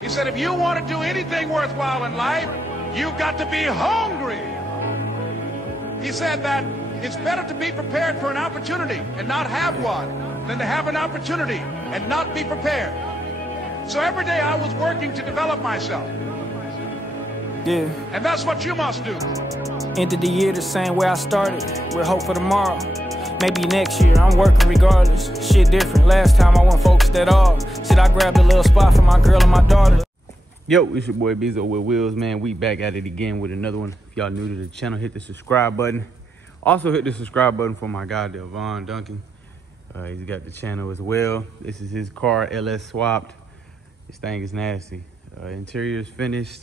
He said, if you want to do anything worthwhile in life, you've got to be hungry. He said that it's better to be prepared for an opportunity and not have one than to have an opportunity and not be prepared. So every day I was working to develop myself. Yeah. And that's what you must do. Ended the year the same way I started, with hope for tomorrow. Maybe next year, I'm working regardless. Shit different, last time I wasn't focused at all. Shit, I grabbed a little spot for my girl and my daughter. Yo, it's your boy Bzoewitwheels, man. We back at it again with another one. If y'all new to the channel, hit the subscribe button. Also hit the subscribe button for my guy, Devon Duncan. He's got the channel as well. This is his car, LS swapped. This thing is nasty. Interior is finished.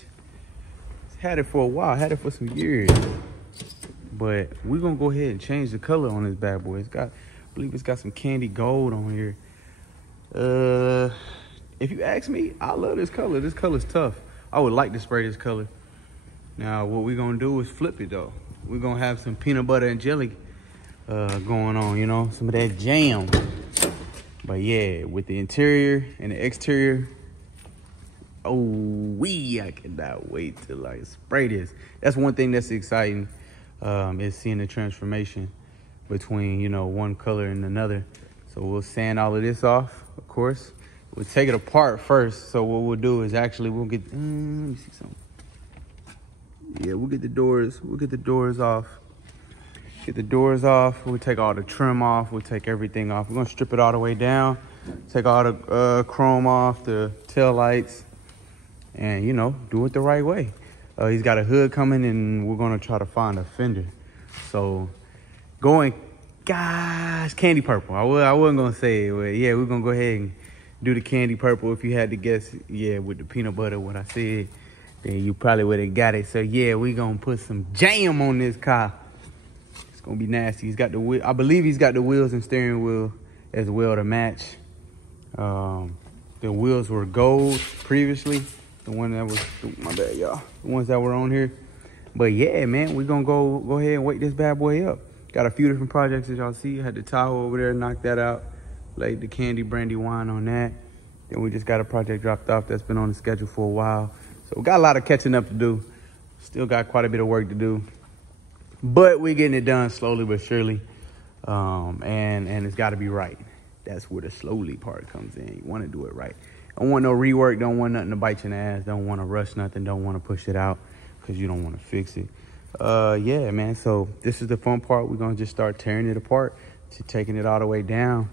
It's had it for a while, had it for some years. But we're gonna go ahead and change the color on this bad boy. I believe it's got some candy gold on here. If you ask me, I love this color. This color's tough. I would like to spray this color. Now, what we're gonna do is flip it though. We're gonna have some peanut butter and jelly going on, you know, some of that jam. But yeah, with the interior and the exterior, I cannot wait to like spray this. That's one thing that's exciting. Is seeing the transformation between, you know, one color and another. So we'll sand all of this off, of course. We'll take it apart first. So what we'll do is actually we'll get, let me see something. Yeah, we'll get the doors off. Get the doors off. We'll take all the trim off. We'll take everything off. We're gonna strip it all the way down. Take all the chrome off, the tail lights, and, you know, do it the right way. He's got a hood coming, and we're gonna try to find a fender. So going, gosh, candy purple. I wasn't gonna say it, but yeah, we're gonna go ahead and do the candy purple. If you had to guess, yeah, with the peanut butter, what I said, then you probably would have got it. So yeah, we're gonna put some jam on this car. It's gonna be nasty. He's got the wheel. I believe he's got the wheels and steering wheel as well to match. The wheels were gold previously. The one that was, my bad, y'all. The ones that were on here. But yeah, man, we're gonna go ahead and wake this bad boy up. Got a few different projects as y'all see. Had the towel over there, knocked that out. Laid the candy brandy wine on that. Then we just got a project dropped off that's been on the schedule for a while. So we got a lot of catching up to do. Still got quite a bit of work to do. But we're getting it done slowly but surely. And it's gotta be right. That's where the slowly part comes in. You wanna do it right. Don't want no rework, don't want nothing to bite you in the ass, don't want to rush nothing, don't want to push it out because you don't want to fix it. Yeah, man, so this is the fun part. We're going to just start tearing it apart, to taking it all the way down,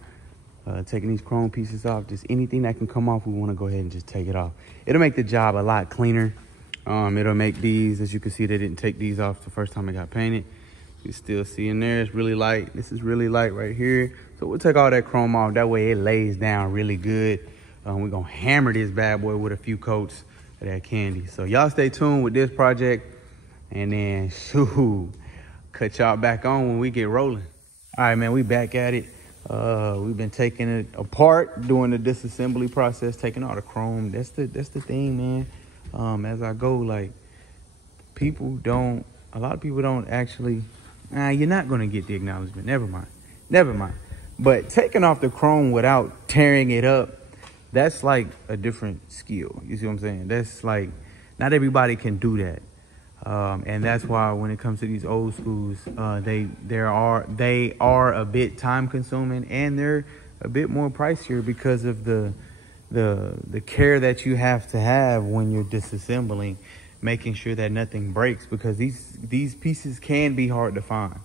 taking these chrome pieces off. Just anything that can come off, we want to go ahead and just take it off. It'll make the job a lot cleaner. It'll make these, as you can see, they didn't take these off the first time it got painted. You still see in there, it's really light. This is really light right here. So we'll take all that chrome off. That way it lays down really good. We're gonna hammer this bad boy with a few coats of that candy. So y'all stay tuned with this project, and then shoo, cut y'all back on when we get rolling. All right, man, we back at it. We've been taking it apart, doing the disassembly process, taking all the chrome. That's the thing, man. As I go, like, a lot of people don't actually, you're not gonna get the acknowledgement. Never mind. But taking off the chrome without tearing it up, that's like a different skill. You see what I'm saying? That's like, not everybody can do that. And that's why when it comes to these old schools, they are a bit time consuming, and they're a bit more pricier because of the care that you have to have when you're disassembling, making sure that nothing breaks, because these pieces can be hard to find.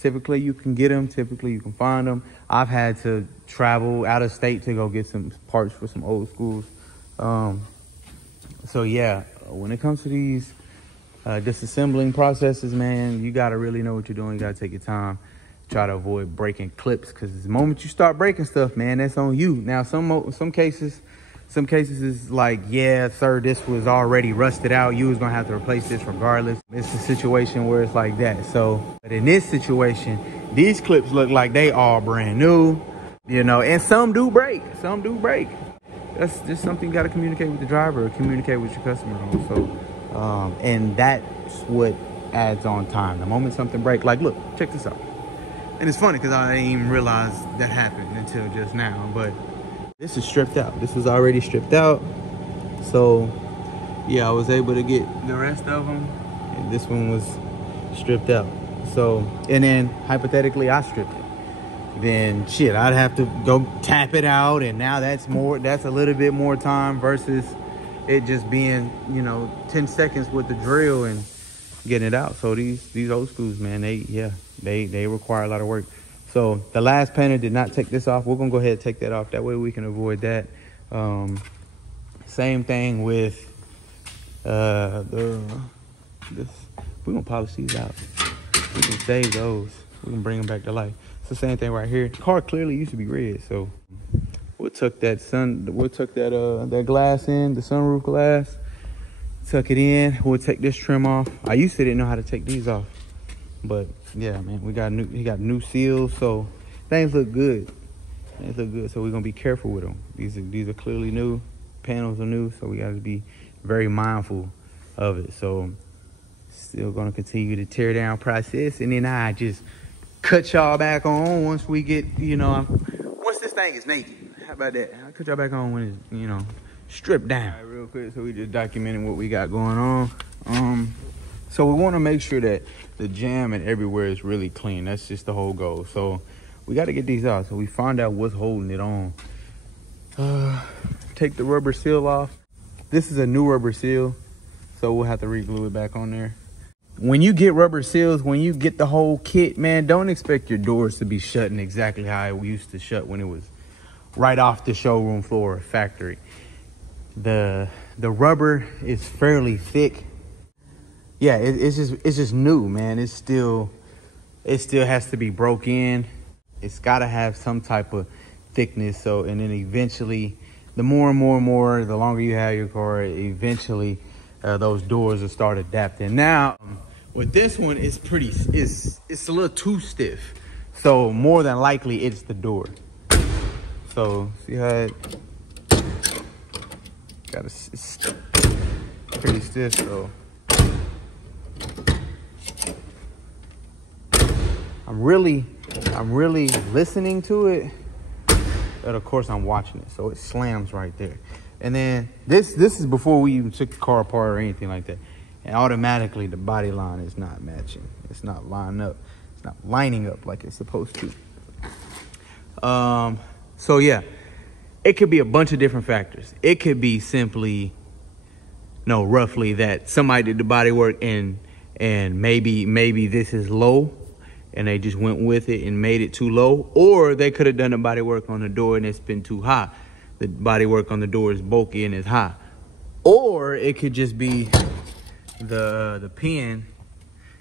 Typically, you can get them. Typically, you can find them. I've had to travel out of state to go get some parts for some old schools. So, yeah, when it comes to these disassembling processes, man, you got to really know what you're doing. You got to take your time. Try to avoid breaking clips, because the moment you start breaking stuff, man, that's on you. Now, some cases is like, yeah, sir, this was already rusted out. You was going to have to replace this regardless. It's a situation where it's like that. So, but in this situation, these clips look like they all brand new, you know, and some do break. That's just something you got to communicate with the driver or communicate with your customer on. So, and that's what adds on time. The moment something breaks, like, look, check this out. And it's funny because I didn't even realize that happened until just now, but this is stripped out. This is already stripped out. So yeah, I was able to get the rest of them, and this one was stripped out. So, and then hypothetically I stripped it, then shit, I'd have to go tap it out, and now that's a little bit more time versus it just being, you know, 10 seconds with the drill and getting it out. So these old schools, man, they require a lot of work. So the last painter did not take this off. We're gonna go ahead and take that off. That way we can avoid that. Same thing with we're gonna polish these out. We can save those. We can bring them back to life. It's the same thing right here. The car clearly used to be red, so we'll tuck that that glass in, the sunroof glass. Tuck it in. We'll take this trim off. I used to didn't know how to take these off, but yeah, man, he got new seals, so things look good. So we're gonna be careful with them. These are clearly new. Panels are new, so we got to be very mindful of it. So still gonna continue the tear down process, and then I just cut y'all back on once we get, you know, once this thing is naked. How about that? I'll cut y'all back on when it's, you know, stripped down. All right, real quick, so we just documenting what we got going on. So we want to make sure that the jam and everywhere is really clean. That's just the whole goal. So we got to get these out. So we find out what's holding it on. Take the rubber seal off. This is a new rubber seal, so we'll have to re-glue it back on there. When you get rubber seals, when you get the whole kit, man, don't expect your doors to be shutting exactly how it used to shut when it was right off the showroom floor or factory. The rubber is fairly thick. Yeah, it's just new, man. It still has to be broke in. It's got to have some type of thickness. So, and then eventually, the more and more, the longer you have your car, eventually those doors will start adapting. Now, with this one, it's a little too stiff. So more than likely, it's the door. So see how it's pretty stiff. So I'm really listening to it, but of course I'm watching it, so it slams right there. And then this is before we even took the car apart or anything like that, and automatically the body line is not matching. It's not lining up. It's not lining up like it's supposed to. So yeah, it could be a bunch of different factors. It could be simply, roughly that somebody did the body work and maybe this is low and they just went with it and made it too low, or they could have done the body work on the door and it's been too high. The body work on the door is bulky and is high. Or it could just be the pin,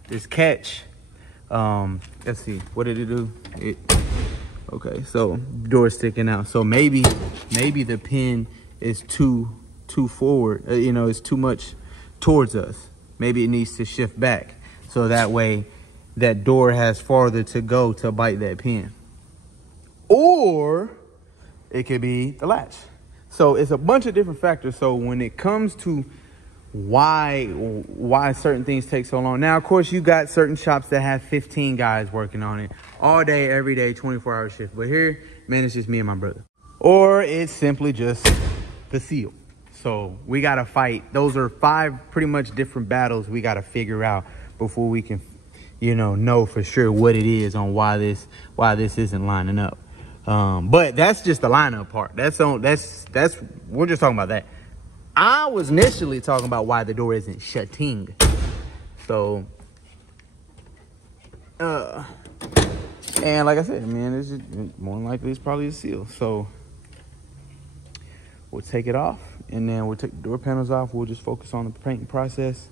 this catch. Let's see, what did it do? Okay, so door sticking out. So maybe the pin is too forward. It's too much towards us. Maybe it needs to shift back, so that way that door has farther to go to bite that pin. Or it could be the latch. So it's a bunch of different factors. So when it comes to why certain things take so long. Now, of course, you got certain shops that have 15 guys working on it all day, every day, 24-hour shift. But here, man, it's just me and my brother. Or it's simply just the seal. So we got to fight. Those are 5 pretty much different battles we got to figure out before we can, know for sure what it is on why this isn't lining up. But that's just the lineup part. We're just talking about that. I was initially talking about why the door isn't shutting. So, and like I said, man, it's just more than likely it's probably a seal. So we'll take it off, and then we'll take the door panels off. We'll just focus on the painting process,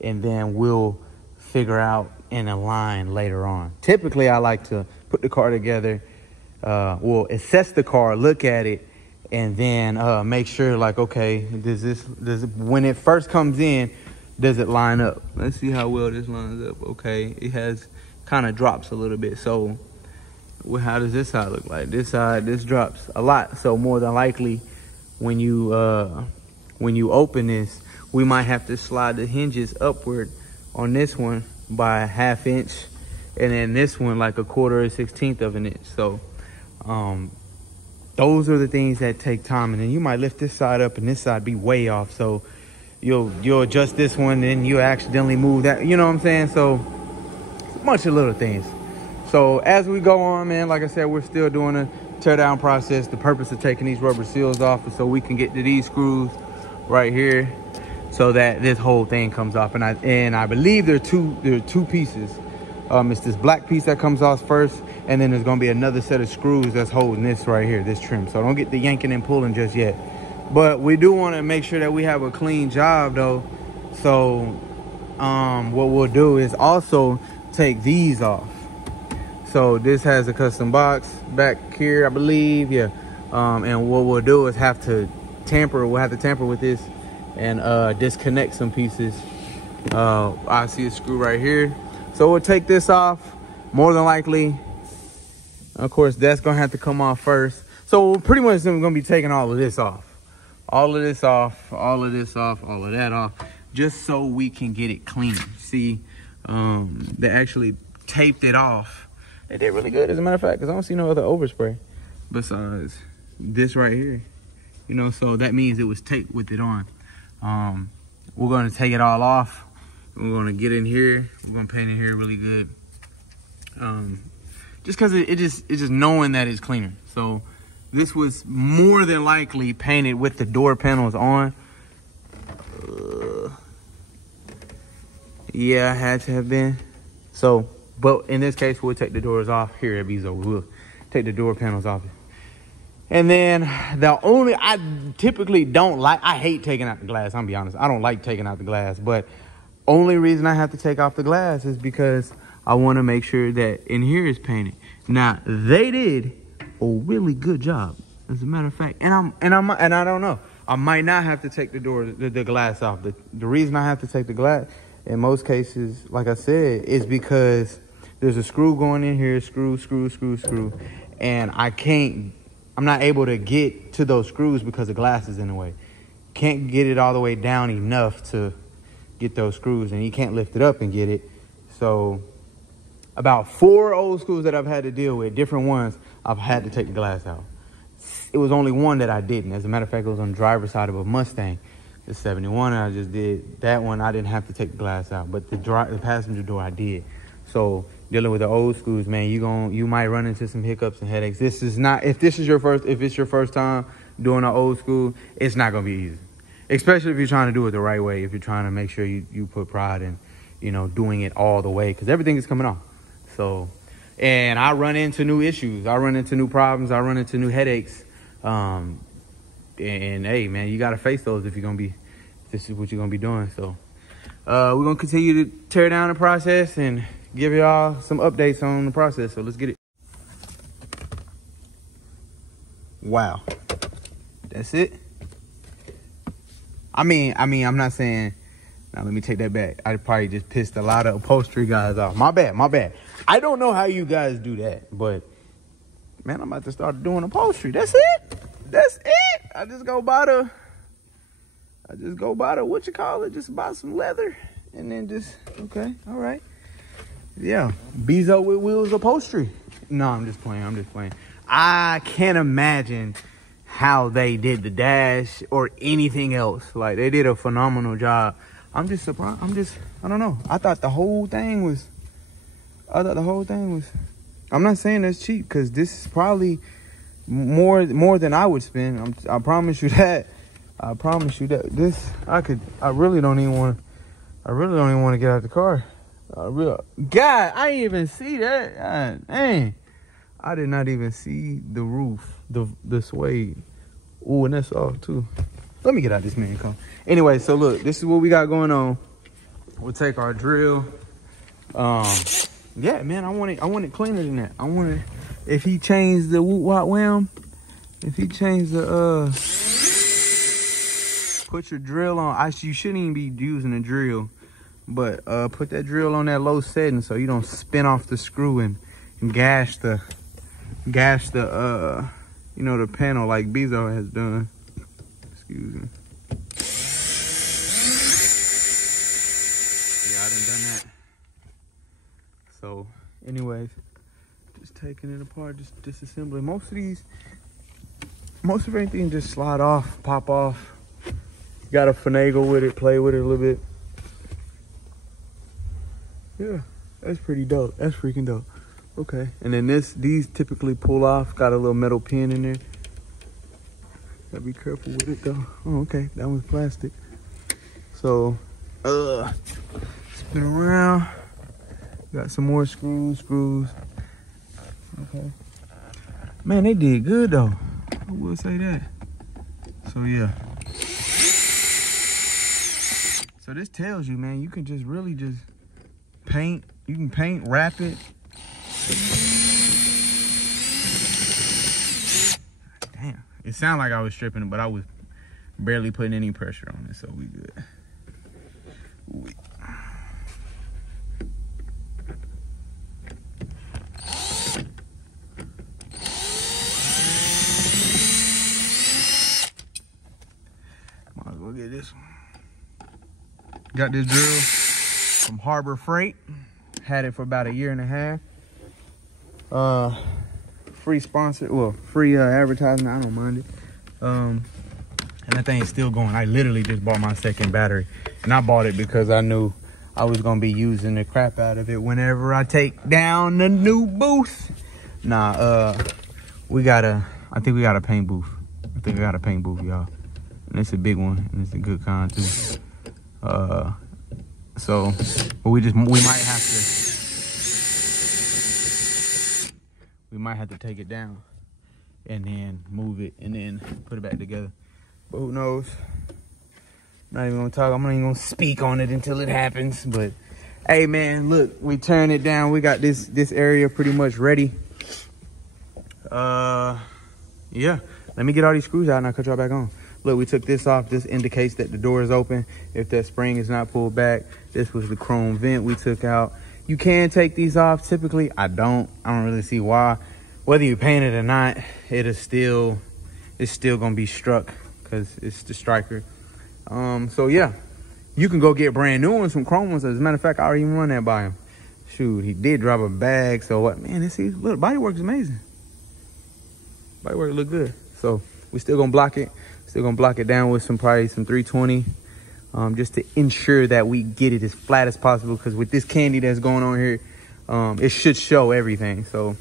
and then we'll figure out and align later on. Typically, I like to put the car together. We'll assess the car, look at it, and then make sure, like, okay, when it first comes in, does it line up? Let's see how well this lines up. Okay, it has kind of drops a little bit. So how does this side look like? This drops a lot. So more than likely, when you open this, we might have to slide the hinges upward on this one by a 1/2 inch, and then this one like 1/4 or 1/16 of an inch. So those are the things that take time. And then you might lift this side up and this side be way off. So you'll adjust this one, then you accidentally move that. You know what I'm saying? So a bunch of little things. So as we go on, man, like I said, we're still doing a tear down process. The purpose of taking these rubber seals off is so we can get to these screws right here, so that this whole thing comes off. And I believe there are two pieces. It's this black piece that comes off first, and then there's gonna be another set of screws that's holding this right here, this trim. So don't get the yanking and pulling just yet. But we do want to make sure that we have a clean job though. So what we'll do is also take these off. So this has a custom box back here, I believe, yeah. And what we'll do is we'll have to tamper with this and disconnect some pieces. I see a screw right here. So we'll take this off, more than likely. Of course, that's gonna have to come off first. So we're pretty much gonna be taking all of this off. All of this off, all of this off, all of that off, just so we can get it cleaner. See, they actually taped it off. They did really good, as a matter of fact, because I don't see no other overspray besides this right here. You know, so that means it was taped with it on. We're gonna take it all off. We're gonna get in here. We're gonna paint it here really good. Just because it's just knowing that it's cleaner. So this was more than likely painted with the door panels on. Yeah, I had to have been. So, but in this case, we'll take the doors off here at Bzoe. We'll take the door panels off. And then I typically don't like, I hate taking out the glass. I'm gonna be honest. I don't like taking out the glass, but only reason I have to take off the glass is because I want to make sure that in here is painted. Now, they did a really good job, as a matter of fact. And I don't know. I might not have to take the glass off. The reason I have to take the glass, in most cases, like I said, is because there's a screw going in here, screw, and I'm not able to get to those screws because the glass is in the way. Can't get it all the way down enough to get those screws, and you can't lift it up and get it. So about 4 old screws that I've had to deal with, different ones, I've had to take the glass out. It was only one that I didn't. As a matter of fact, it was on the driver's side of a Mustang, the 71. I just did that one. I didn't have to take the glass out, but the passenger door I did. So dealing with the old screws, man, you might run into some hiccups and headaches. If it's your first time doing an old school, it's not gonna be easy. Especially if you're trying to do it the right way. If you're trying to make sure you put pride in, doing it all the way, because everything is coming off. So, and I run into new issues. I run into new problems. I run into new headaches. And hey, man, you got to face those if this is what you're going to be doing. So, we're going to continue to tear down the process and give y'all some updates on the process. So let's get it. Wow. That's it. I mean, I'm not saying, now let me take that back. I probably just pissed a lot of upholstery guys off. My bad. I don't know how you guys do that, but man, I'm about to start doing upholstery. That's it. I just go buy the, what you call it? Just buy some leather and then just, okay, all right. Yeah, Bzoewitwheels upholstery. No, I'm just playing. I can't imagine how they did the dash or anything else. Like, they did a phenomenal job. I'm just surprised. I don't know. I thought the whole thing was, I'm not saying that's cheap, because this is probably more than I would spend. I promise you that. I really don't even want to get out the car. God, I didn't even see that. God, dang. I did not even see the roof, the suede. Ooh, and that's off too. Let me get out this man car. Anyway, so look, this is what we got going on. We'll take our drill. Yeah, man, I want it cleaner than that. I want it, if he changed the woot wot wham, if he changed the put your drill on. You shouldn't even be using a drill, but put that drill on that low setting so you don't spin off the screw and gash the the panel like Bzoe has done. Excuse me. Yeah, I done that. So anyways, just taking it apart, just disassembling. Most of these most of everything just slide off, pop off. Got to finagle with it, play with it a little bit. Yeah, that's pretty dope. That's freaking dope. Okay, and then these typically pull off. Got a little metal pin in there. Gotta be careful with it though. Oh, okay, that one's plastic. So, spin around. Got some more screws. Okay. Man, they did good though. I will say that. So yeah. So this tells you, man, you can just really just paint. You can paint, wrap it. Damn. It sounded like I was stripping it, but I was barely putting any pressure on it, so we good. Might as well get this one. Got this drill from Harbor Freight. Had it for about 1.5 years. Free sponsor, well, free advertisement. I don't mind it. And that thing is still going. I literally just bought my second battery, and I bought it because I knew I was gonna be using the crap out of it whenever I take down the new booth. Nah, I think we got a paint booth. I think we got a paint booth, y'all, and it's a big one, and it's a good kind too. So, but we might have to take it down and then move it and then put it back together. But who knows? I'm not even gonna talk. I'm not even gonna speak on it until it happens. But hey, man, look, we turn it down. We got this area pretty much ready. Yeah. Let me get all these screws out and I'll cut y'all back on. Look, we took this off. This indicates that the door is open. If that spring is not pulled back, this was the chrome vent we took out. You can take these off. Typically, I don't really see why. Whether you paint it or not, it's still gonna be struck because it's the striker. So yeah, you can go get brand new ones, some chrome ones. As a matter of fact, I already even run that by him. Shoot, he did drop a bag. So what, man? Look, bodywork is amazing. Bodywork look good. So we still gonna block it. Still gonna block it down with probably some 320, just to ensure that we get it as flat as possible. Because with this candy that's going on here, it should show everything. So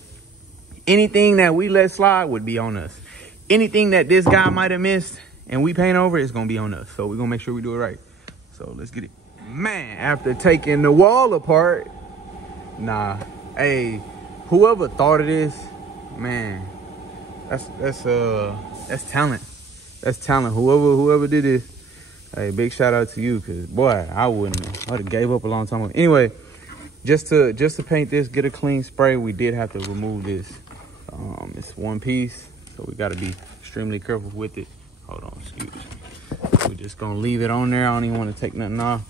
anything that we let slide would be on us. Anything that this guy might have missed and we paint over, it's gonna be on us. So we're gonna make sure we do it right. So let's get it. Man, after taking the wall apart, nah, hey, whoever thought of this, man, that's talent. That's talent. Whoever did this, hey, big shout out to you, because boy, I would have gave up a long time ago. Anyway, just to paint this, get a clean spray, we did have to remove this. It's one piece, so we got to be extremely careful with it. Hold on, excuse me. We're just gonna leave it on there. I don't even want to take nothing off.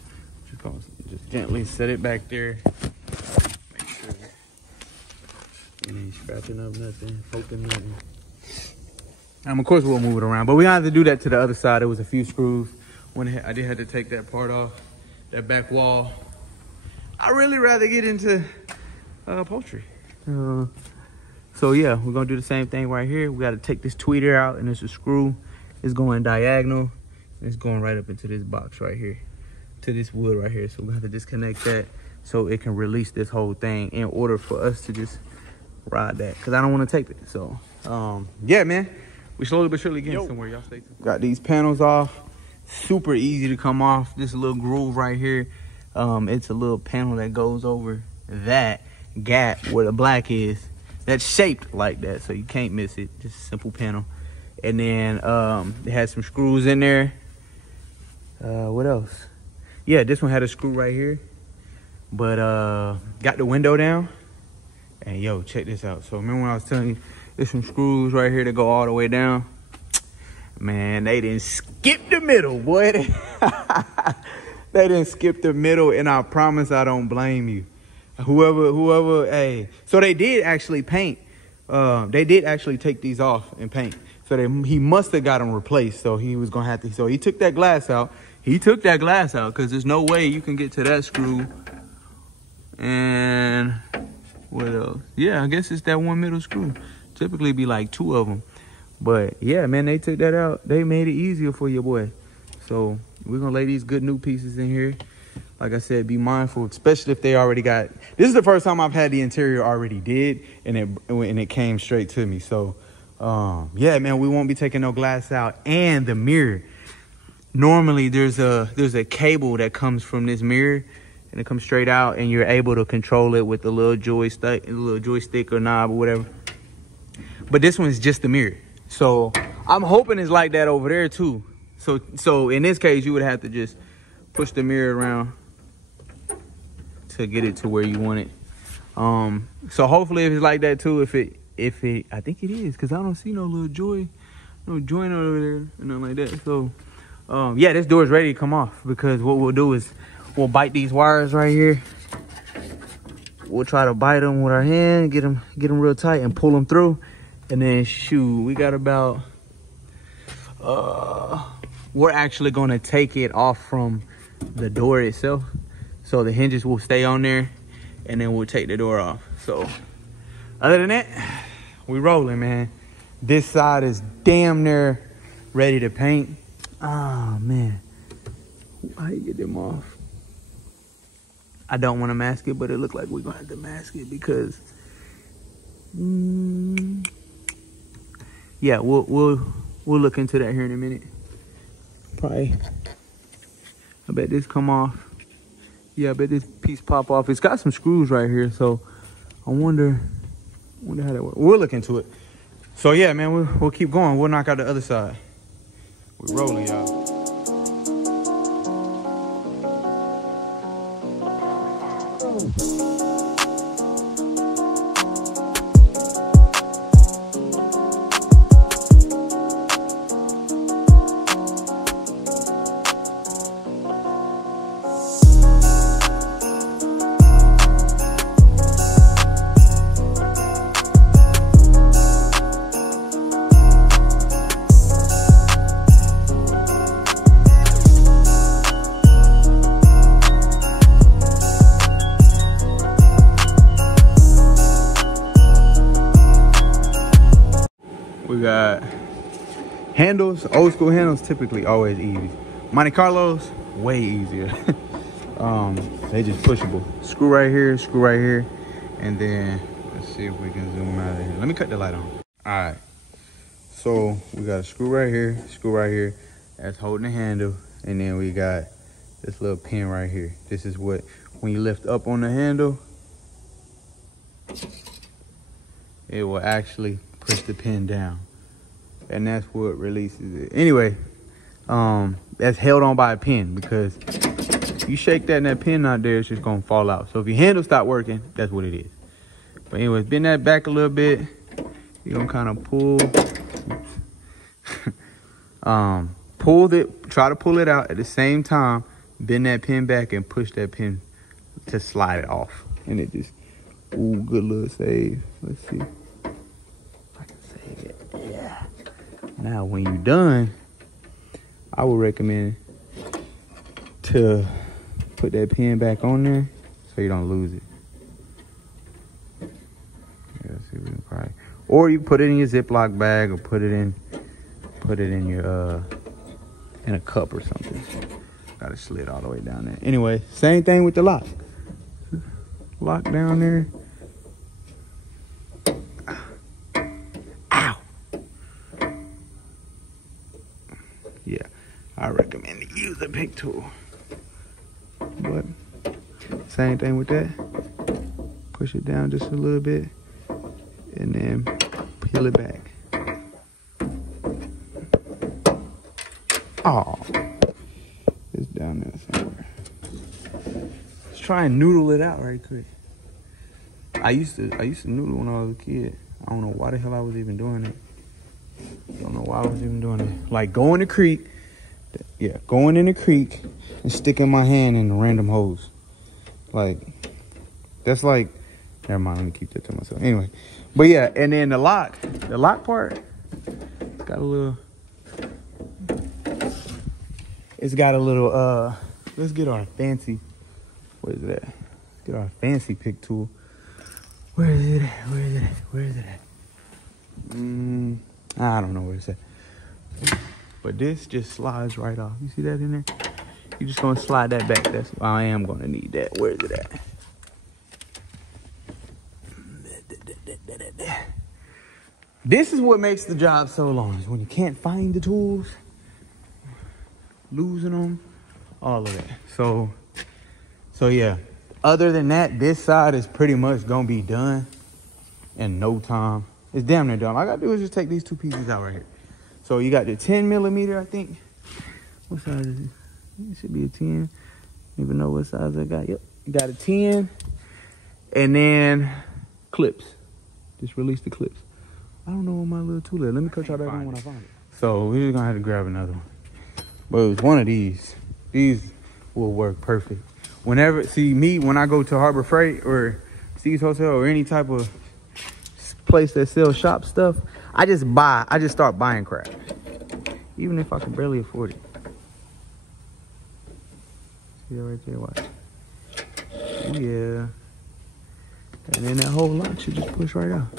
Just gently set it back there. Make sure it ain't scratching up nothing, poking nothing. Of course we'll move it around, but we had to do that to the other side. There was a few screws. When I did have to take that part off, that back wall. I really rather get into upholstery. So yeah, we're gonna do the same thing right here. We got to take this tweeter out, and it's a screw. It's going diagonal. It's going right up into this box right here, to this wood right here. So we have to disconnect that so it can release this whole thing in order for us to just ride that. Cause I don't want to take it. So yeah, man. We slowly but surely getting somewhere. Y'all stay tuned. Got these panels off. Super easy to come off. This little groove right here. It's a little panel that goes over that gap where the black is. That's shaped like that, so you can't miss it. Just a simple panel. And then it has some screws in there. What else? Yeah, this one had a screw right here. But got the window down. And yo, check this out. So remember when I was telling you, there's some screws right here that go all the way down. Man, they didn't skip the middle, boy. They didn't skip the middle, and I promise I don't blame you. Whoever, hey. So they did actually paint. They did actually take these off and paint. So he must have got them replaced. So he was going to have to, so he took that glass out. He took that glass out because there's no way you can get to that screw. And what else? Yeah, I guess it's that one middle screw. Typically be like 2 of them. But yeah, man, they took that out. They made it easier for your boy. So we're gonna lay these good new pieces in here. Like I said, be mindful, especially if they already got. This is the first time I've had the interior already did, and it came straight to me. So yeah, man, we won't be taking no glass out. And the mirror. Normally there's a cable that comes from this mirror, and it comes straight out, and you're able to control it with the little joystick or knob or whatever. But this one's just the mirror. So I'm hoping it's like that over there too. So in this case, you would have to just push the mirror around to get it to where you want it. So hopefully if it's like that too, if it I think it is, because I don't see no little joint over there or nothing like that. So yeah, this door is ready to come off, because what we'll do is we'll bite these wires right here. We'll try to bite them with our hand, get them real tight and pull them through. And then shoot, we got about, we're actually gonna take it off from the door itself. So the hinges will stay on there, and then we'll take the door off. So other than that, we rolling, man. This side is damn near ready to paint. Oh man, how you get them off? I don't want to mask it, but it looks like we're gonna have to mask it because yeah, we'll look into that here in a minute. Probably, I bet this come off. Yeah, I bet this piece pop off. It's got some screws right here, so I wonder how that works. We'll look into it. So yeah, man, we'll keep going. We'll knock out the other side. We're rolling, y'all. We got handles, old school handles, typically always easy. Monte Carlos, way easier. They just pushable. Screw right here, and then let's see if we can zoom out of here. Let me cut the light on. All right, so we got a screw right here, that's holding the handle, and then we got this little pin right here. This is what, when you lift up on the handle, it will actually push the pin down, and that's what releases it. Anyway, that's held on by a pin, because if you shake that and that pin out there, it's just gonna fall out. So if your handle stop working, that's what it is. But anyways, bend that back a little bit. You're gonna kind of pull, try to pull it out at the same time, bend that pin back and push that pin to slide it off. And it just, ooh, good little save. Let's see. Yeah. Now, when you're done, I would recommend to put that pin back on there so you don't lose it. Yeah, let's see if we can probably, or you put it in your Ziploc bag, or put it in your in a cup or something. Got it slid all the way down there. Anyway, same thing with the lock. Lock down there. Yeah, I recommend to use a pick tool. But same thing with that. Push it down just a little bit, and then peel it back. Oh, it's down there somewhere. Let's try and noodle it out right quick. I used to noodle when I was a kid. I don't know why the hell I was even doing it. Don't know why I was even doing it. Like going in the creek. Yeah, going in the creek and sticking my hand in a random hose. Like, that's like, never mind, let me keep that to myself. Anyway, but yeah, and then the lock part, it's got a little, let's get our fancy, what is that? Get our fancy pick tool. Where is it at? I don't know where it's at. But this just slides right off. You see that in there? You're just gonna slide that back. That's why I am gonna need that. Where is it at? This is what makes the job so long, is when you can't find the tools, losing them, all of that. So yeah, other than that, this side is pretty much gonna be done in no time. It's damn near done. All I gotta do is just take these two pieces out right here. So you got the 10 millimeter, I think. What size is it? It should be a 10. I don't even know what size I got. Yep, you got a 10. And then clips. Just release the clips. I don't know what my little tool is. Let me cut y'all back on when I find it. So we're just gonna have to grab another one. But it was one of these. These will work perfect. Whenever, see me, when I go to Harbor Freight or Steve's Hotel or any type of place that sells shop stuff, I just start buying crap. Even if I can barely afford it. See that right there, watch. Oh yeah. And then that whole lock should just push right out.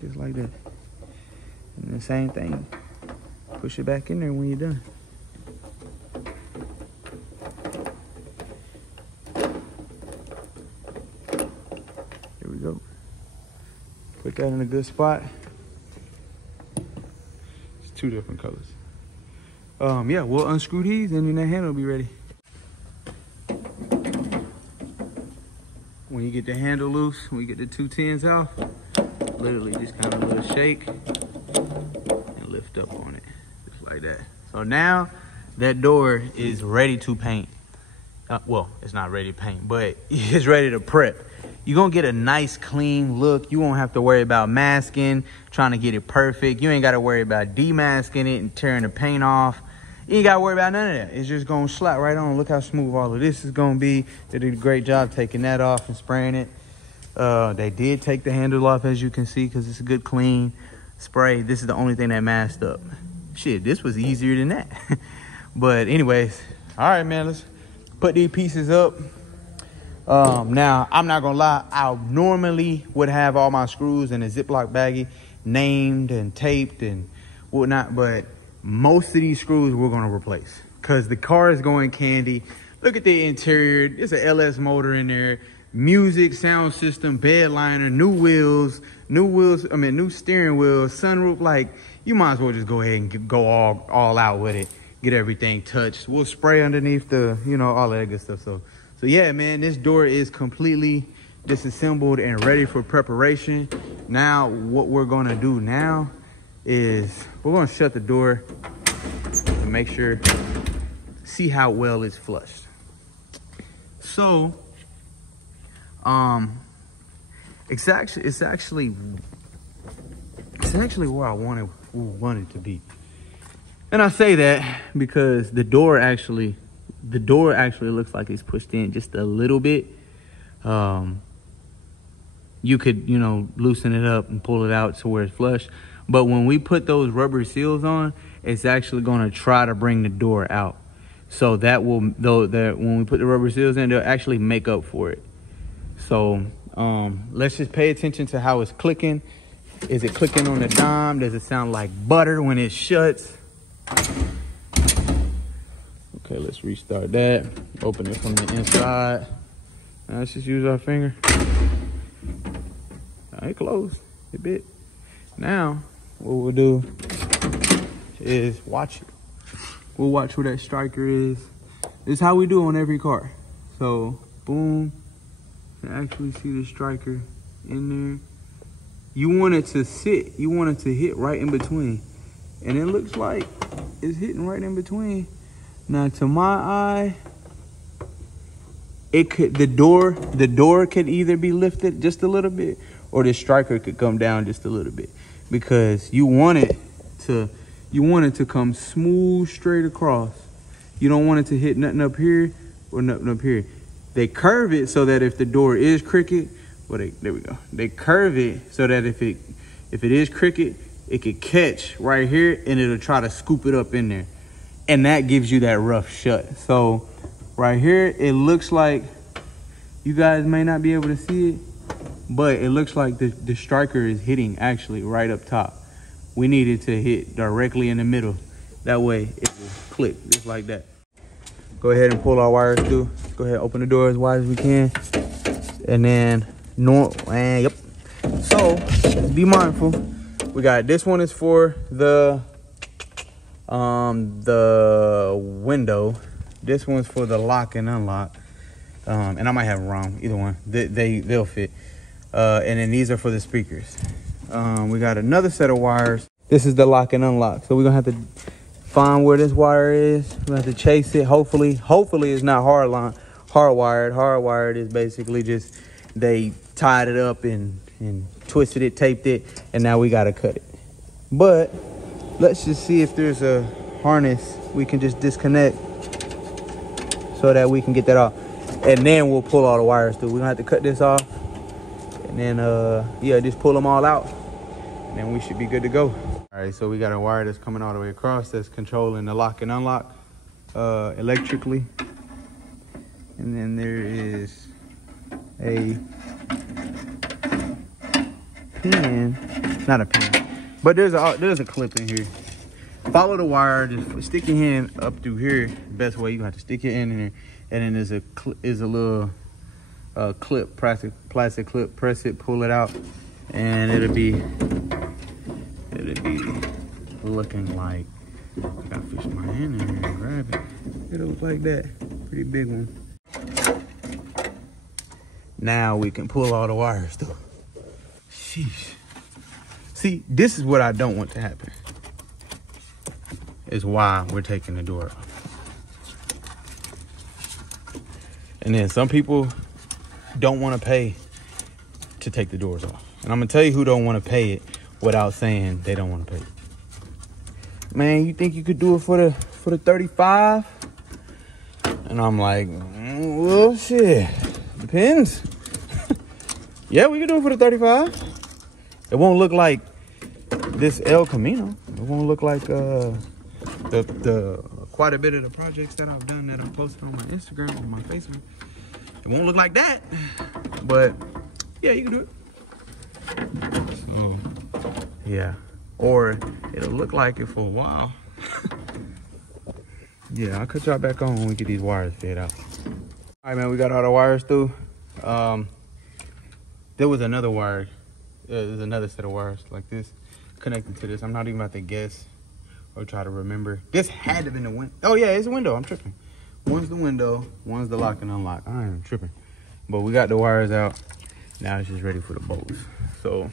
Just like that. And the same thing. Push it back in there when you're done. Here we go. Put that in a good spot. It's two different colors. Yeah, we'll unscrew these and then that handle will be ready. When you get the handle loose, when you get the 210s off, literally just kind of a little shake and lift up on it, just like that. So now that door is ready to paint. Well, it's not ready to paint, but it's ready to prep. You're gonna get a nice clean look. You won't have to worry about masking, trying to get it perfect. You ain't gotta worry about demasking it and tearing the paint off. You ain't gotta worry about none of that. It's just gonna slap right on. Look how smooth all of this is gonna be. They did a great job taking that off and spraying it. They did take the handle off, as you can see, because it's a good clean spray. This is the only thing that masked up. Shit, this was easier than that. But anyways, all right, man, let's put these pieces up. Now, I'm not gonna lie, I normally would have all my screws in a Ziploc baggie, named and taped and whatnot, but most of these screws we're gonna replace because the car is going candy. Look at the interior. There's an LS motor in there, music, sound system, bed liner, new steering wheels, sunroof. Like, you might as well just go ahead and go all out with it. Get everything touched. We'll spray underneath the, all that good stuff. So yeah, man, this door is completely disassembled and ready for preparation. Now, what we're gonna do now is we're gonna shut the door and make sure, see how well it's flushed. So, it's actually where I want it to be. And I say that because the door actually looks like it's pushed in just a little bit. You could, loosen it up and pull it out to where it's flush. But when we put those rubber seals on, it's actually going to try to bring the door out. So that when we put the rubber seals in, they'll actually make up for it. So let's just pay attention to how it's clicking. Is it clicking on the dime? Does it sound like butter when it shuts? Okay, let's restart that. Open it from the inside. Now let's just use our finger. It closed. It bit. Now, what we'll do is watch it. We'll watch where that striker is. This is how we do on every car. So, boom. You can actually see the striker in there. You want it to sit. You want it to hit right in between. And it looks like it's hitting right in between. Now, to my eye, the door could either be lifted just a little bit, or the striker could come down just a little bit, because you want it to come smooth straight across. You don't want it to hit nothing up here or nothing up here. They curve it so that if the door is crooked, there we go. They curve it so that if it is crooked, it could catch right here and it'll try to scoop it up in there. And that gives you that rough shut. So right here, it looks like, you guys may not be able to see it, but it looks like the striker is hitting actually right up top. We need it to hit directly in the middle. That way it will click just like that. Go ahead and pull our wires through. Go ahead, open the door as wide as we can. And then, yep. So, be mindful. We got, this one is for the window. This one's for the lock and unlock. And I might have them wrong, either one. They'll fit. And then these are for the speakers. We got another set of wires. This is the lock and unlock. So we're gonna have to find where this wire is. We're gonna have to chase it. Hopefully it's not hardwired. Hardwired is basically just they tied it up and twisted it, taped it, and now we gotta cut it. But let's just see if there's a harness we can just disconnect so that we can get that off. And then we'll pull all the wires through. We're gonna have to cut this off. And then, yeah, just pull them all out. And then we should be good to go. All right, so we got a wire that's coming all the way across that's controlling the lock and unlock electrically. And then there is a pin, not a pin, but there's a clip in here. Follow the wire, just stick your hand up through here. The best way, you're gonna have to stick your hand in there. And then there's a little clip, plastic clip, press it, pull it out, and it'll be looking like, I gotta fish my hand in here and grab it. It'll look like that, pretty big one. Now we can pull all the wires through. Sheesh. See, this is what I don't want to happen. Is why we're taking the door off. And then some people don't want to pay to take the doors off. And I'm gonna tell you who don't want to pay it without saying they don't want to pay it. Man, you think you could do it for the 35? And I'm like, well, shit, depends. Yeah, we can do it for the 35. It won't look like this El Camino. It won't look like the quite a bit of the projects that I've done that I've posted on my Instagram, on my Facebook. It won't look like that, but yeah, you can do it. So, yeah, or it'll look like it for a while. Yeah, I'll cut y'all back on when we get these wires fed out. All right, man, we got all the wires through. There was another wire. There's another set of wires like this connected to this. I'm not even about to guess or try to remember. This had to have been the window. Oh yeah, it's a window. I'm tripping. One's the window, one's the lock and unlock. I am tripping. But we got the wires out. Now it's just ready for the bolts. So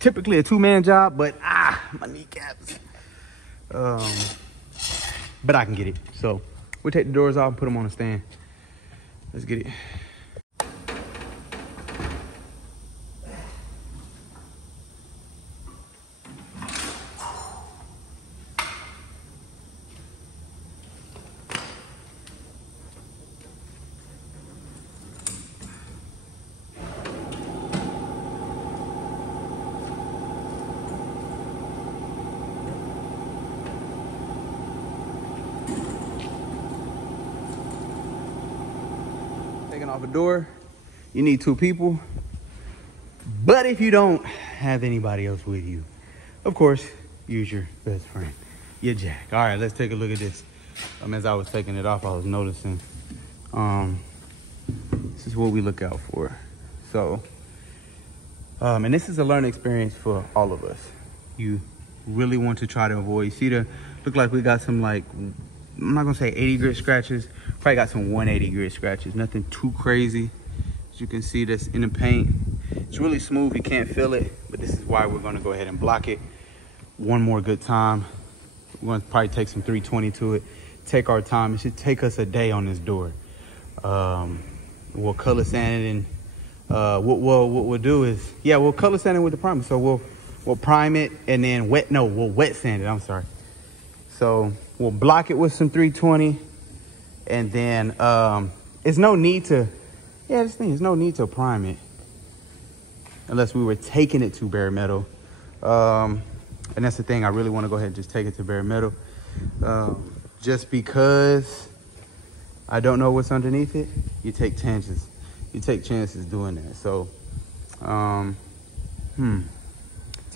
typically a two-man job, but my kneecaps. But I can get it. So we'll take the doors off and put them on a stand. Let's get it. Off a door, you need 2 people. But if you don't have anybody else with you, of course, use your best friend, your jack. All right, let's take a look at this. As I was taking it off, I was noticing this is what we look out for. So and this is a learning experience for all of us. You really want to try to avoid, look like we got some, like, I'm not gonna say 80 grit scratches. Probably got some 180 grit scratches. Nothing too crazy. As you can see, that's in the paint. It's really smooth. You can't feel it, but this is why we're gonna go ahead and block it one more good time. We're gonna probably take some 320 to it. Take our time. It should take us a day on this door. We'll color sand it, and what we'll do is, yeah, we'll color sand it with the primer. So we'll prime it and then we'll wet sand it. I'm sorry. So we'll block it with some 320, and then there's no need to, there's no need to prime it unless we were taking it to bare metal. And that's the thing, I really want to go ahead and just take it to bare metal, just because I don't know what's underneath it. You take chances doing that. So It's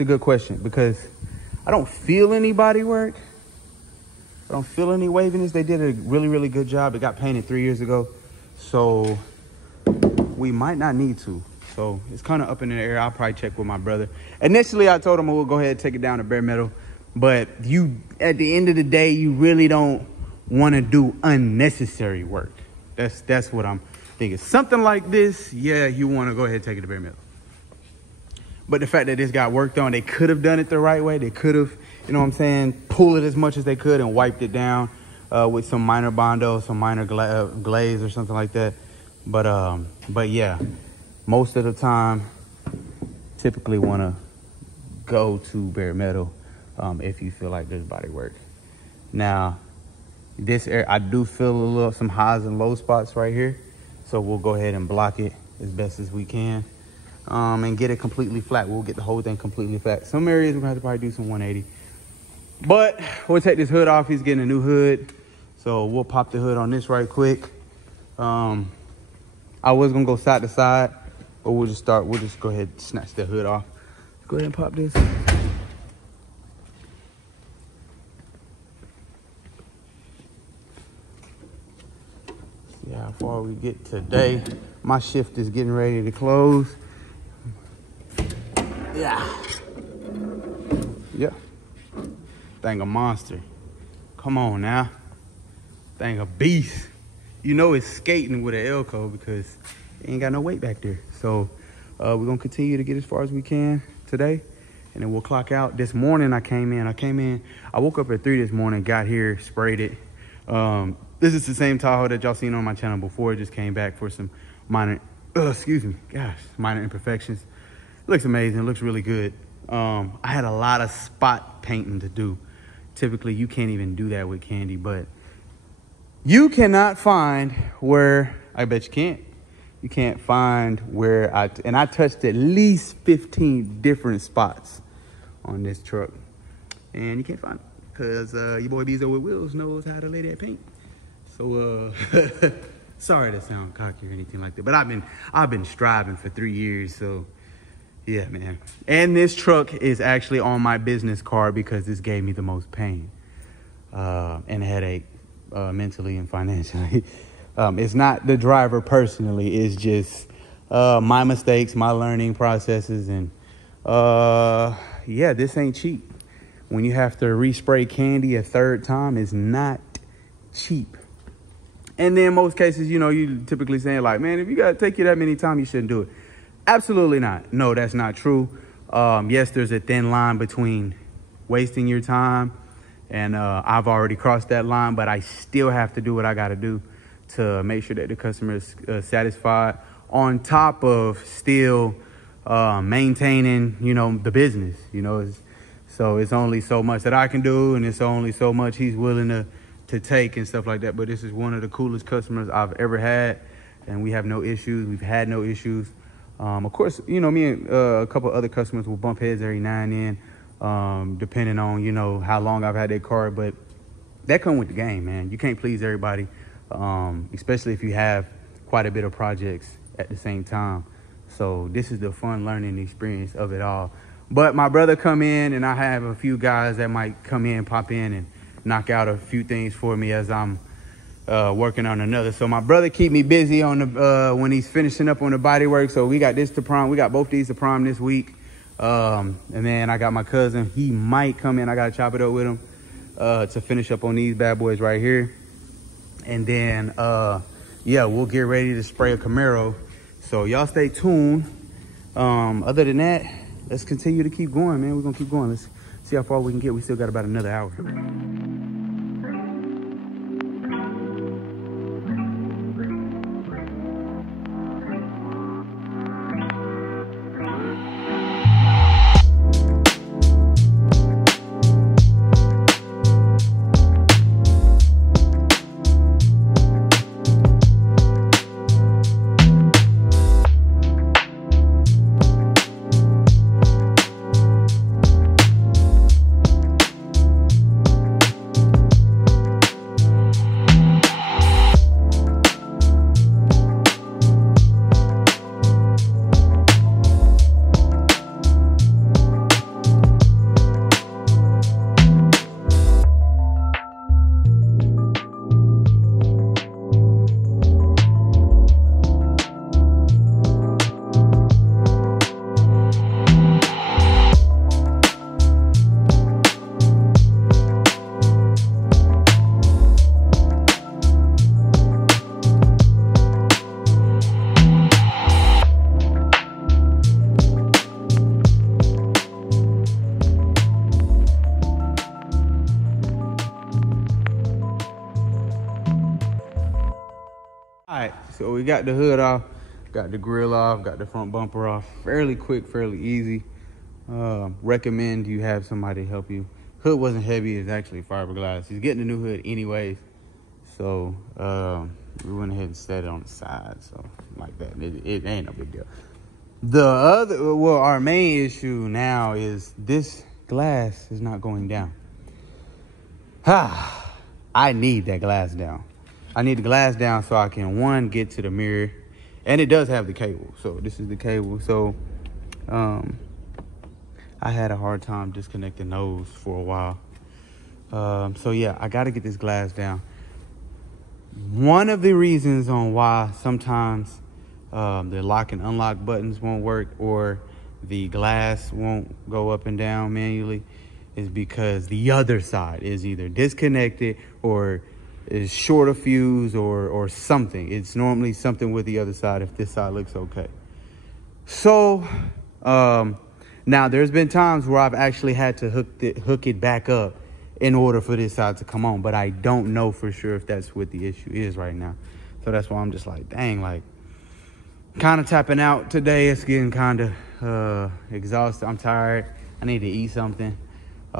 a good question because I don't feel any body work. I don't feel any waviness. They did a really, really good job. It got painted 3 years ago. So we might not need to. So it's kind of up in the air. I'll probably check with my brother. Initially, I told him we'll go ahead and take it down to bare metal. But at the end of the day, you really don't want to do unnecessary work. That's what I'm thinking. Something like this, yeah, you want to go ahead and take it to bare metal. But the fact that this got worked on, they could have done it the right way. They could have, you know what I'm saying, pulled it as much as they could and wiped it down with some minor Bondo, some minor glaze or something like that. But yeah, most of the time, typically want to go to bare metal if you feel like there's body work. Now, this area, I do feel some highs and low spots right here. So we'll go ahead and block it as best as we can. And get it completely flat. We'll get the whole thing completely flat. Some areas we're gonna have to probably do some 180. But we'll take this hood off. He's getting a new hood. So we'll pop the hood on this right quick. I was gonna go side to side, but we'll just go ahead and snatch the hood off. Go ahead and pop this. See how far we get today. My shift is getting ready to close. Yeah. Thing a monster. Come on now. Thing a beast. You know it's skating with an Elco because it ain't got no weight back there. So we're gonna continue to get as far as we can today, and then we'll clock out. This morning I woke up at 3 this morning, got here, sprayed it. This is the same Tahoe that y'all seen on my channel before. It just came back for some minor imperfections. Looks amazing. It looks really good. I had a lot of spot painting to do. Typically, you can't even do that with candy, but you cannot find where, I bet you can't. You can't find where I touched at least 15 different spots on this truck. And you can't find it because your boy Bzoewitwheels knows how to lay that paint. So, sorry to sound cocky or anything like that, but I've been striving for 3 years, so yeah, man. And this truck is actually on my business card because this gave me the most pain and headache mentally and financially. It's not the driver personally, it's just my mistakes, my learning processes, and yeah, this ain't cheap. When you have to respray candy a third time, it's not cheap. And then most cases, you know, you typically saying like, man, if you got to take you that many times, you shouldn't do it. Absolutely not. No, that's not true. Yes, there's a thin line between wasting your time and I've already crossed that line, but I still have to do what I got to do to make sure that the customer is satisfied on top of still maintaining, you know, the business, you know. So it's only so much that I can do, and it's only so much he's willing to take and stuff like that. But this is one of the coolest customers I've ever had, and we have no issues. We've had no issues. Of course, you know, me and a couple other customers will bump heads every now and then, depending on, you know, how long I've had that car. But that comes with the game, man. You can't please everybody, especially if you have quite a bit of projects at the same time. So this is the fun learning experience of it all. But my brother come in, and I have a few guys that might come in, pop in, and knock out a few things for me as I'm working on another. So my brother keep me busy on the when he's finishing up on the body work. So we got this to prime. We got both these to prime this week. And then I got my cousin. He might come in. I got to chop it up with him to finish up on these bad boys right here. And then, yeah, we'll get ready to spray a Camino. So y'all stay tuned. Other than that, let's continue to keep going, man. We're going to keep going. Let's see how far we can get. We still got about another hour. All right, so we got the hood off, got the grill off, got the front bumper off. Fairly quick, fairly easy. Recommend you have somebody help you. Hood wasn't heavy, it's actually fiberglass. He's getting a new hood anyways. So we went ahead and set it on the side, so like that. It ain't no big deal. Our main issue now is this glass is not going down. I need that glass down. I need the glass down so I can, one, get to the mirror. And it does have the cable. So this is the cable. So I had a hard time disconnecting those for a while. So yeah, I got to get this glass down. One of the reasons on why sometimes the lock and unlock buttons won't work or the glass won't go up and down manually is because the other side is either disconnected or is short of fuse or something. It's normally something with the other side if this side looks okay. So now there's been times where I've actually had to hook it back up in order for this side to come on, but I don't know for sure if that's what the issue is right now. So that's why I'm just like, dang, like kind of tapping out today. It's getting kind of exhausted. I'm tired. I need to eat something.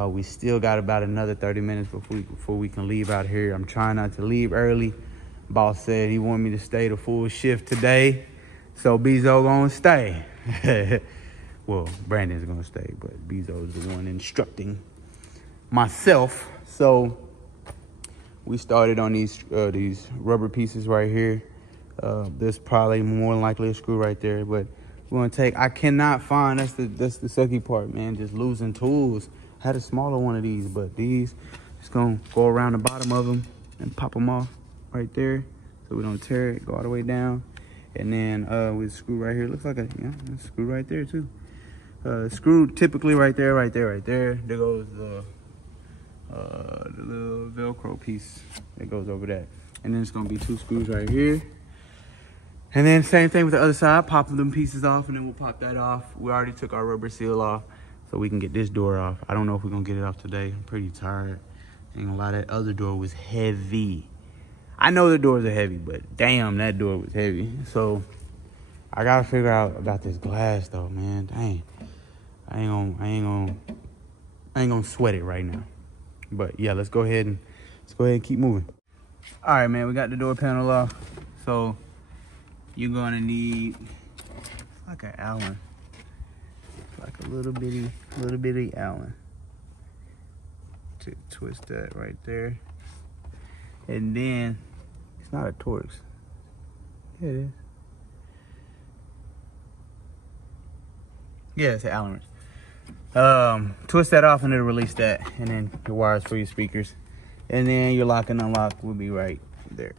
We still got about another 30 minutes before we can leave out here. I'm trying not to leave early. Boss said he wanted me to stay the full shift today. So Bzoe gonna stay. Well, Brandon's gonna stay, but Bzoe is the one instructing myself. So we started on these rubber pieces right here. There's probably more than likely a screw right there, but we're gonna take, I cannot find, that's the sucky part, man, just losing tools. I had a smaller one of these, but these, just gonna go around the bottom of them and pop them off right there so we don't tear it, go all the way down. And then with a screw right here, looks like a screw right there too. Screw typically right there, right there, right there. There goes the little Velcro piece that goes over that. And then it's gonna be 2 screws right here. And then same thing with the other side, popping them pieces off, and then we'll pop that off. We already took our rubber seal off, so we can get this door off. I don't know if we're gonna get it off today. I'm pretty tired. Ain't gonna lie, that other door was heavy. I know the doors are heavy, but damn, that door was heavy. So I gotta figure out about this glass though, man. Dang. I ain't gonna sweat it right now. But yeah, let's go ahead and keep moving. All right, man, we got the door panel off. So you're gonna need like an Allen, like a little bitty Allen to twist that right there. And then it's not a Torx. Yeah, it is. Yeah, it's an Allen wrench. Twist that off and it'll release that, and then your wires for your speakers, and then your lock and unlock will be right there.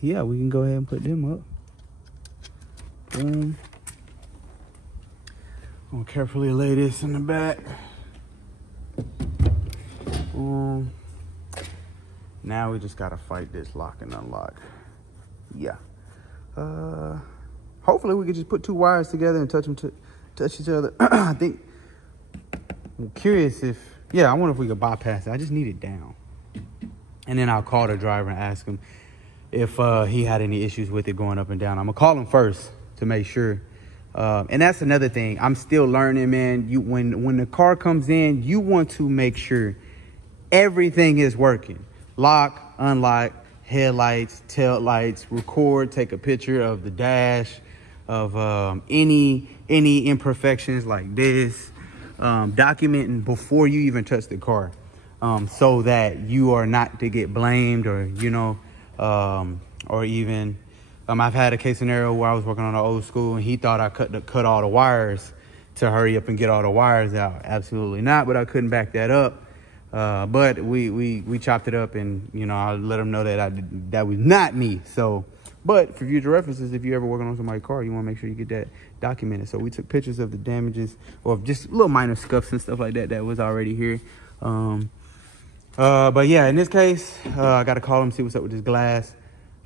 Yeah, we can go ahead and put them up. Boom. I'm gonna carefully lay this in the back. Boom. Now we just gotta fight this lock and unlock. Yeah. Hopefully we can just put 2 wires together and touch each other. I think, I'm curious if, yeah, I wonder if we could bypass it. I just need it down. And then I'll call the driver and ask him if he had any issues with it going up and down. I'm gonna call him first to make sure. And that's another thing. I'm still learning, man. When the car comes in, you want to make sure everything is working. Lock, unlock, headlights, tail lights, record, take a picture of the dash, of any imperfections like this, documenting before you even touch the car, so that you are not to get blamed, or or even I've had a case scenario where I was working on an old school and he thought I cut all the wires to hurry up and get all the wires out. Absolutely not, but I couldn't back that up. But we chopped it up, and I let him know that that was not me. So, but for future references, if you ever working on somebody's car, you want to make sure you get that documented. So we took pictures of the damages, or just little minor scuffs and stuff like that was already here. But yeah, in this case, I got to call him, see what's up with this glass.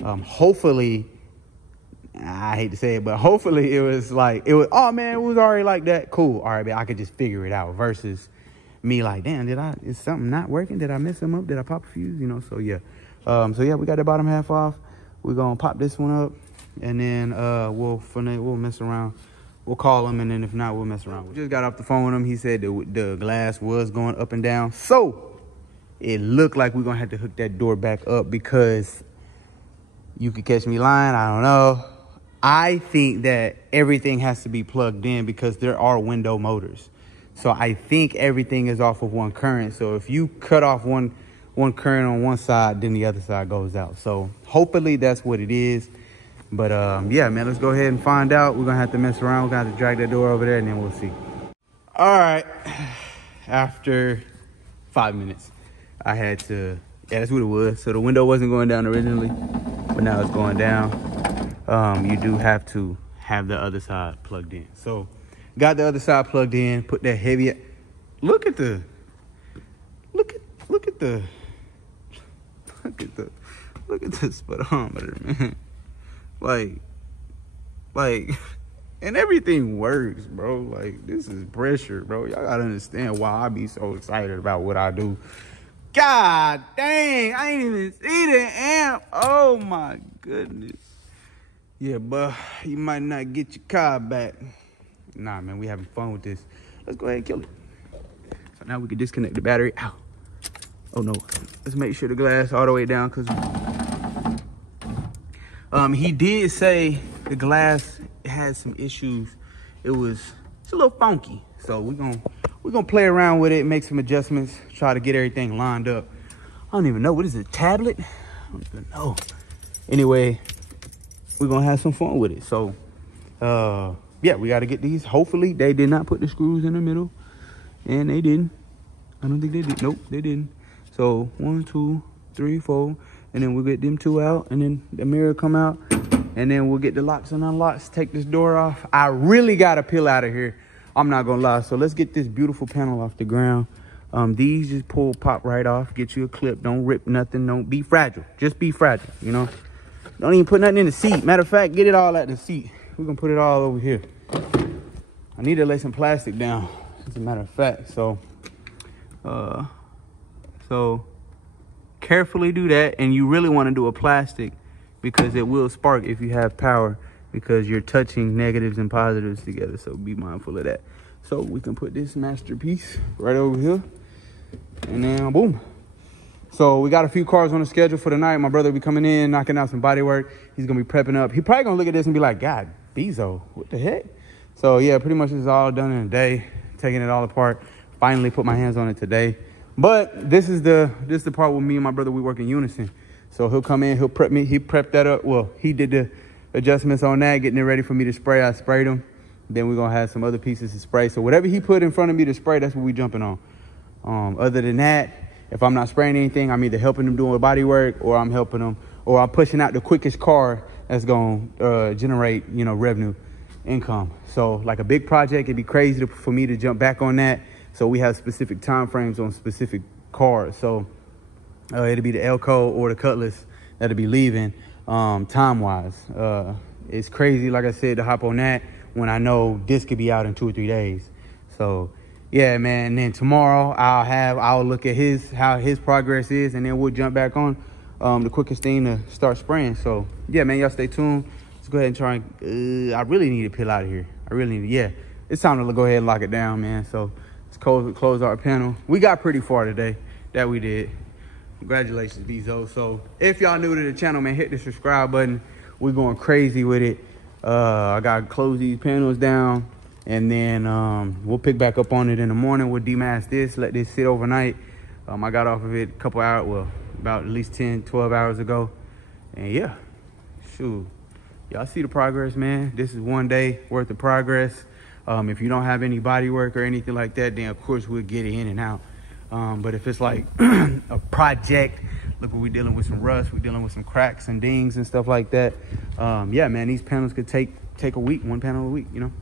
Hopefully, I hate to say it, but hopefully it was, oh man, it was already like that. Cool. All right, man, I could just figure it out versus me like, damn, is something not working? Did I mess them up? Did I pop a fuse? So yeah. So yeah, we got the bottom half off. we're gonna pop this one up, and then we'll mess around. We'll call him, and then if not, we'll mess around. We just got off the phone with him. He said the glass was going up and down, so it looked like we're gonna have to hook that door back up, because you could catch me lying, I don't know. I think that everything has to be plugged in because there are window motors. So I think everything is off of one current. So if you cut off one current on one side, then the other side goes out. So hopefully that's what it is. But yeah, man, let's go ahead and find out. We're gonna have to mess around. We're gonna have to drag that door over there, and then we'll see. All right, after 5 minutes, I had to, yeah, that's what it was. So the window wasn't going down originally, but now it's going down. You do have to have the other side plugged in. So got the other side plugged in, put that heavy, look at the speedometer, man. Like, and everything works, bro. Like, this is pressure, bro. Y'all gotta understand why I be so excited about what I do. God dang, I ain't even see the amp. Oh my goodness. Yeah, but you might not get your car back. Nah, man, we having fun with this. Let's go ahead and kill it. So now we can disconnect the battery. Ow. Oh no. Let's make sure the glass all the way down, because he did say the glass had some issues. It's a little funky. So we're gonna play around with it, make some adjustments, try to get everything lined up. I don't even know, what is it, tablet? I don't even know. Anyway, we're gonna have some fun with it. So yeah, we gotta get these. Hopefully they did not put the screws in the middle, and they didn't. I don't think they did. Nope, they didn't. So 1, 2, 3, 4, and then we'll get them 2 out, and then the mirror come out, and then we'll get the locks and unlocks, take this door off. I really gotta peel out of here, I'm not gonna lie. So let's get this beautiful panel off the ground. These just pop right off. Get you a clip. Don't rip nothing. Don't be fragile. Just be fragile, you know. Don't even put nothing in the seat. Matter of fact, get it all at the seat. We're gonna put it all over here. I need to lay some plastic down, as a matter of fact. So carefully do that. And you really want to do a plastic, because it will spark if you have power, because you're touching negatives and positives together. So be mindful of that. So we can put this masterpiece right over here, and then boom. So we got a few cars on the schedule for tonight. My brother will be coming in, knocking out some body work. He's gonna be prepping up. He probably gonna look at this and be like, God, Bzoe, what the heck? So yeah, pretty much it's all done in a day, taking it all apart. Finally put my hands on it today. But this is the part where me and my brother, we work in unison. So he'll come in, he'll prep me. He prepped that up. Well, he did the adjustments on that, getting it ready for me to spray. I sprayed them. Then we're gonna have some other pieces to spray. So whatever he put in front of me to spray, that's what we jumping on. Other than that, if I'm not spraying anything, I'm either helping them doing body work, or I'm helping them, or I'm pushing out the quickest car that's gonna generate, you know, revenue, income. So like a big project, it'd be crazy for me to jump back on that. So we have specific time frames on specific cars. So it'll be the Elko or the Cutlass that'll be leaving time wise. It's crazy, like I said, to hop on that when I know this could be out in 2 or 3 days. So yeah, man. And then tomorrow I'll look at how his progress is, and then we'll jump back on the quickest thing to start spraying. So yeah, man, y'all stay tuned. Let's go ahead and try and I really need to peel out of here. I really need to, yeah. It's time to go ahead and lock it down, man. So let's close our panel. We got pretty far today. That we did. Congratulations, Bzoe. So if y'all new to the channel, man, hit the subscribe button. We're going crazy with it. I gotta close these panels down, and then we'll pick back up on it in the morning. We'll demask this, let this sit overnight. I got off of it a couple hours, well, about at least 10, 12 hours ago. And yeah, shoot, y'all see the progress, man. This is 1 day worth of progress. If you don't have any body work or anything like that, then of course we'll get it in and out. But if it's like a project, look, we're dealing with some rust, we're dealing with some cracks and dings and stuff like that. Yeah, man, these panels could take a week, 1 panel a week, you know?